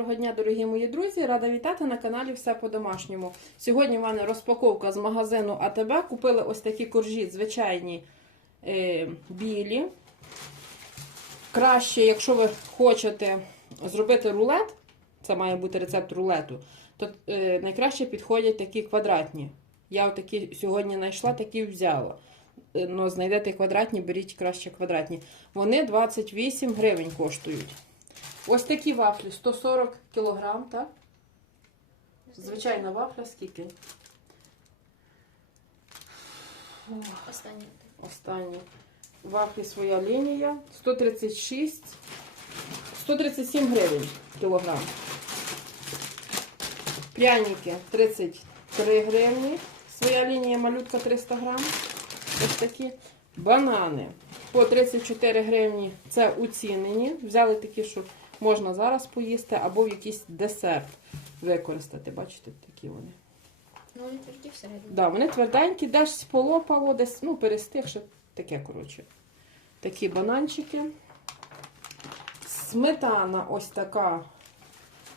Доброго дня, дорогі мої друзі! Рада вітати на каналі Все по-домашньому. Сьогодні в мене розпаковка з магазину АТБ. Купили ось такі коржі, звичайні е, білі. Краще, якщо ви хочете зробити рулет, це має бути рецепт рулету, то е, найкраще підходять такі квадратні. Я такі сьогодні знайшла, такі взяла. Е, Ну, знайдете квадратні, беріть краще квадратні. Вони 28 гривень коштують. Ось такі вафлі 140 кг, так? Звичайна вафля скільки? Останнє. Останні. Вафлі своя лінія. 136, 137 гривень кілограм. Пряники 33 гривні. Своя лінія малютка 300 грам. Ось такі. Банани по 34 гривні. Це уцінені. Взяли такі, що можна зараз поїсти, або в якийсь десерт використати. Бачите, такі вони. Ну, вони тверді всередині. Да, вони тверденькі, десь полопало, десь, ну, перестигши. Таке, коротше. Такі бананчики. Сметана ось така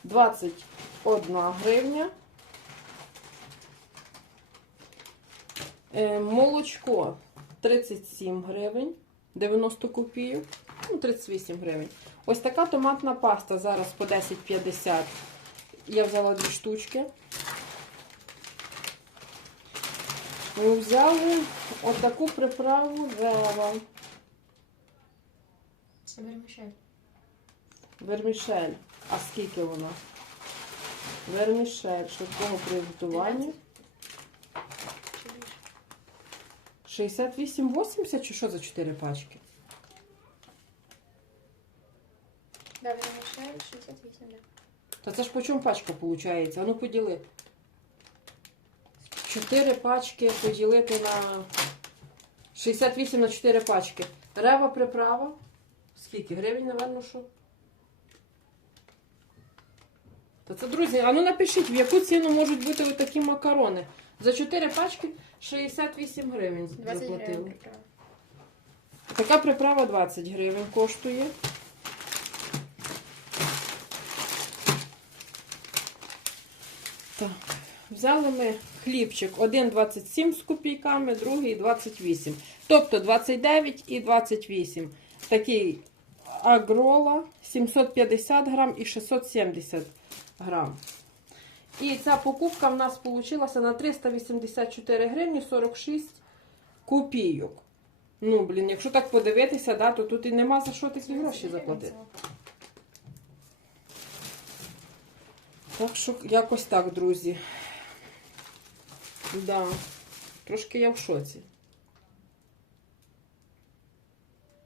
21 гривня. Е, молочко 37 гривень, 90 копійок, ну 38 гривень. Ось така томатна паста зараз по 10,50. Я взяла дві штучки. Ми взяли отаку приправу. Це вермішель. Вермішель. А скільки вона? Вермішель швидкого приготування. 12 чи 68,80 чи що за 4 пачки? Да, вермішель 68, да. Та це ж по чому пачка виходить? А ну поділи. 4 пачки поділити на 68 на 4 пачки. Рева приправа. Скільки? Гривень, напевно, що? Та це, друзі, а ну напишіть, в яку ціну можуть бути такі макарони. За 4 пачки 68 гривень 20 гривень заплатили. приправа. Така приправа 20 гривень коштує. Так, взяли ми хлібчик. Один 27 з копійками, другий 28. Тобто 29 і 28. Такий агрола 750 грам і 670 грам. І ця покупка в нас вийшла на 384 гривні 46 копійок. Ну, блін, якщо так подивитися, да, то тут і нема за що такі гроші заплатити. Так що якось так, друзі. Да. Трошки я в шоці.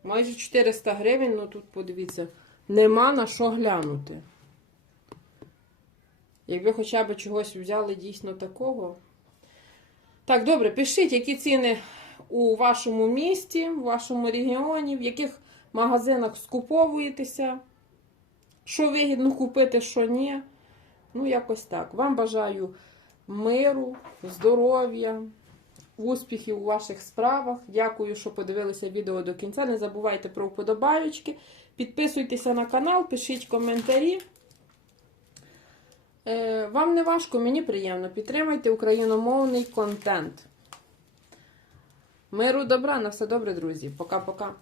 Майже 400 гривень, ну тут подивіться, нема на що глянути. Якби хоча б чогось взяли дійсно такого. Так, добре, пишіть, які ціни у вашому місті, в вашому регіоні, в яких магазинах скуповуєтеся, що вигідно купити, що ні. Ну, якось так. Вам бажаю миру, здоров'я, успіхів у ваших справах. Дякую, що подивилися відео до кінця. Не забувайте про вподобаючки. Підписуйтеся на канал, пишіть коментарі. Е, Вам не важко, мені приємно. Підтримайте україномовний контент. Миру добра, на все добре, друзі. Пока-пока.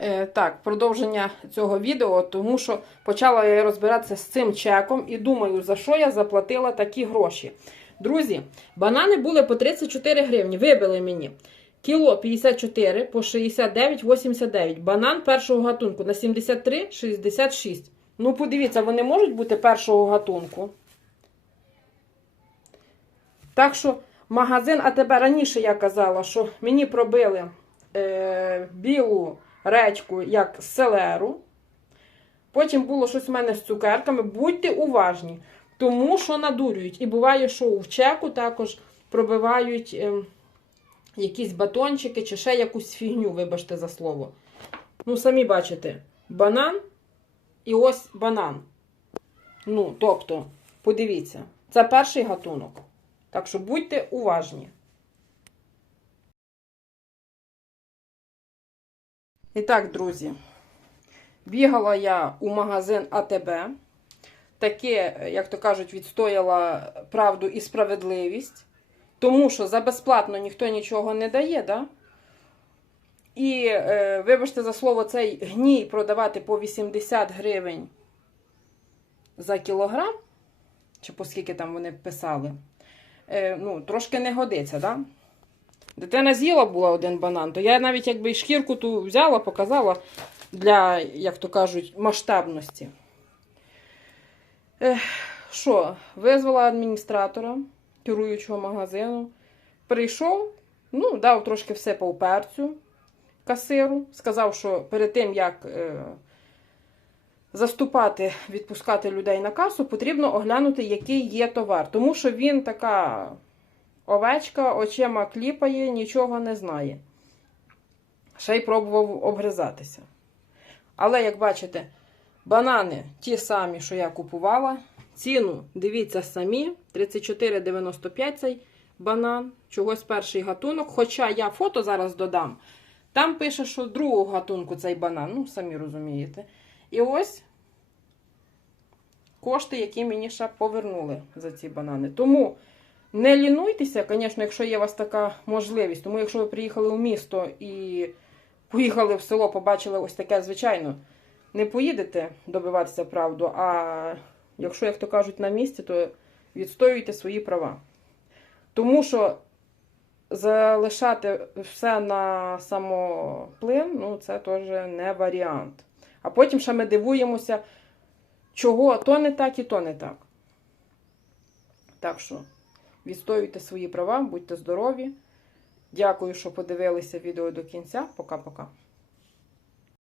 Е, так, продовження цього відео, тому що почала я розбиратися з цим чеком і думаю, за що я заплатила такі гроші. Друзі, банани були по 34 гривні. Вибили мені. Кіло 54 по 69,89. Банан першого гатунку на 73,66. Ну, подивіться, вони можуть бути першого гатунку. Так що магазин АТБ раніше я казала, що мені пробили е, білу редьку як селеру. Потім було щось в мене з цукерками. Будьте уважні, тому що надурюють. І буває, що в чеку також пробивають е, якісь батончики чи ще якусь фігню, вибачте за слово. Ну, самі бачите, банан і ось банан. Ну, тобто, подивіться, це перший гатунок. Так що будьте уважні. І так, друзі, бігала я у магазин АТБ. таки, як то кажуть, відстояла правду і справедливість, тому що за безплатно ніхто нічого не дає, да? І, е, вибачте за слово, цей гній продавати по 80 гривень за кілограм, чи по скільки там вони писали, е, ну, трошки не годиться, да? Дитина з'їла була один банан, то я навіть якби і шкірку ту взяла, показала для, як то кажуть, масштабності. Що, визвала адміністратора керуючого магазину. Прийшов, ну, дав трошки всипав перцю касиру, сказав, що перед тим, як е, заступати, відпускати людей на касу, потрібно оглянути, який є товар. Тому що він така овечка, очима кліпає, нічого не знає. Ще й пробував обгризатися. Але, як бачите, банани ті самі, що я купувала. Ціну, дивіться самі, 34,95 цей банан, чогось перший гатунок. Хоча я фото зараз додам. Там пише, що другого гатунку цей банан, ну, самі розумієте. І ось кошти, які мені ще повернули за ці банани. Тому не лінуйтеся, звісно, якщо є у вас така можливість. Тому якщо ви приїхали у місто і поїхали в село, побачили ось таке, звичайно, не поїдете добиватися правду, а якщо, як то кажуть, на місці, то відстоюйте свої права. Тому що залишати все на самоплин, ну це теж не варіант. А потім ще ми дивуємося, чого то не так і то не так. Так що відстоюйте свої права, будьте здорові. Дякую, що подивилися відео до кінця. Пока-пока.